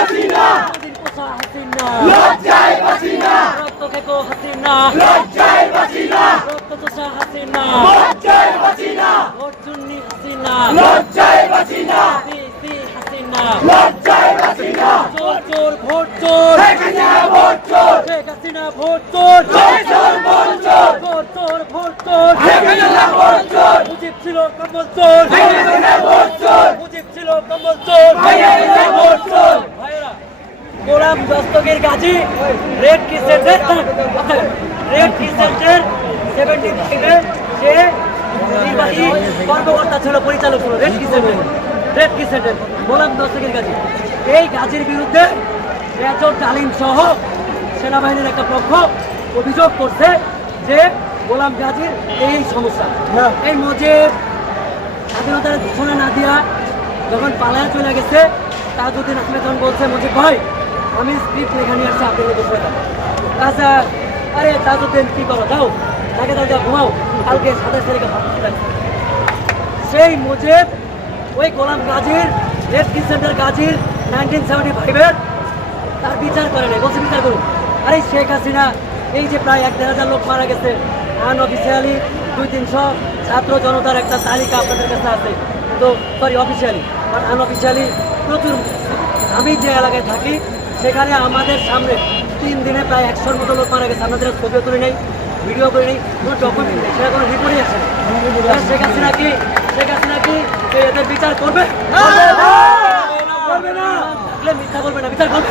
হাসিনা লজ্জায় হাসিনা রক্ত খেকো হাসিনা লজ্জায় হাসিনা রক্ত চোষা হাসিনা লজ্জায় হাসিনা ভোট চুন্নি হাসিনা লজ্জায় হাসিনা সি হাসিনা লজ্জায় হাসিনা চোর চোর ভোট চোর শেখ হাসিনা ভোট চোর শেখ হাসিনা ভোট চোর চোর চোর ভোট চোর চোর চোর ভোট চোর শেখ হাসিনা ভোট চোর মুজিব ছিল কম্বল চোর শেখ হাসিনা ভোট চোর মুজিব ছিল কম্বল চোর শেখ হাসিনা ভোট চোর ভাইরা গোলাম দস্তগীর গাজী রেড ক্রিসেন্টের 75 সে নির্বাহী কর্মকর্তা ছিল, পরিচালক ছিল রেড ক্রিসেন্টের গোলাম দস্তগীর গাজী। এই গাজীর বিরুদ্ধে মেজর ডালিম সহ সেনাবাহিনীর একটা পক্ষ অভিযোগ করছে যে গোলাম গাজীর এই সমস্যা। এই মুজিব স্বাধীনতার ঘোষণা না দিয়া যখন পালায়া চলে গেছে, তাজউদ্দিন আহমেদ যখন বলছে মুজিব ভাই আমি স্ক্রিপ্ট লেখা নিয়ে আসছি, আপনি লিখে দেন। আচ্ছা, আরে তাজউদ্দিন কি করো, যাও তাকে তাকে ঘুমাও, কালকে 27 তারিখে ভাত। সেই মুজিব ওই গোলাম গাজীর রেড ক্রিসেন্টের গাজীর 1975-এর তার বিচার করে নেই, বলছে বিচার করুন। আরে শেখ হাসিনা এই যে প্রায় 1-1,500 লোক মারা গেছে, আনঅফিসিয়ালি 200-300 ছাত্র জনতার একটা তালিকা আপনাদের কাছে আছে, তো সরি অফিসিয়ালি, বাট আনঅফিসিয়ালি প্রচুর। আমি যে এলাকায় থাকি সেখানে আমাদের সামনে 3 দিনে প্রায় 100-র মতো লোক মারা গেছে। আপনাদের ছবিও তুলে নেই, ভিডিও করে নেই, কোনো ডকুমেন্ট নেই, সেটা কোনো রিপোর্টই আসে না। শেখ হাসিনা কি এদের বিচার করবে? মিথ্যা বলবে না, বিচার করবে।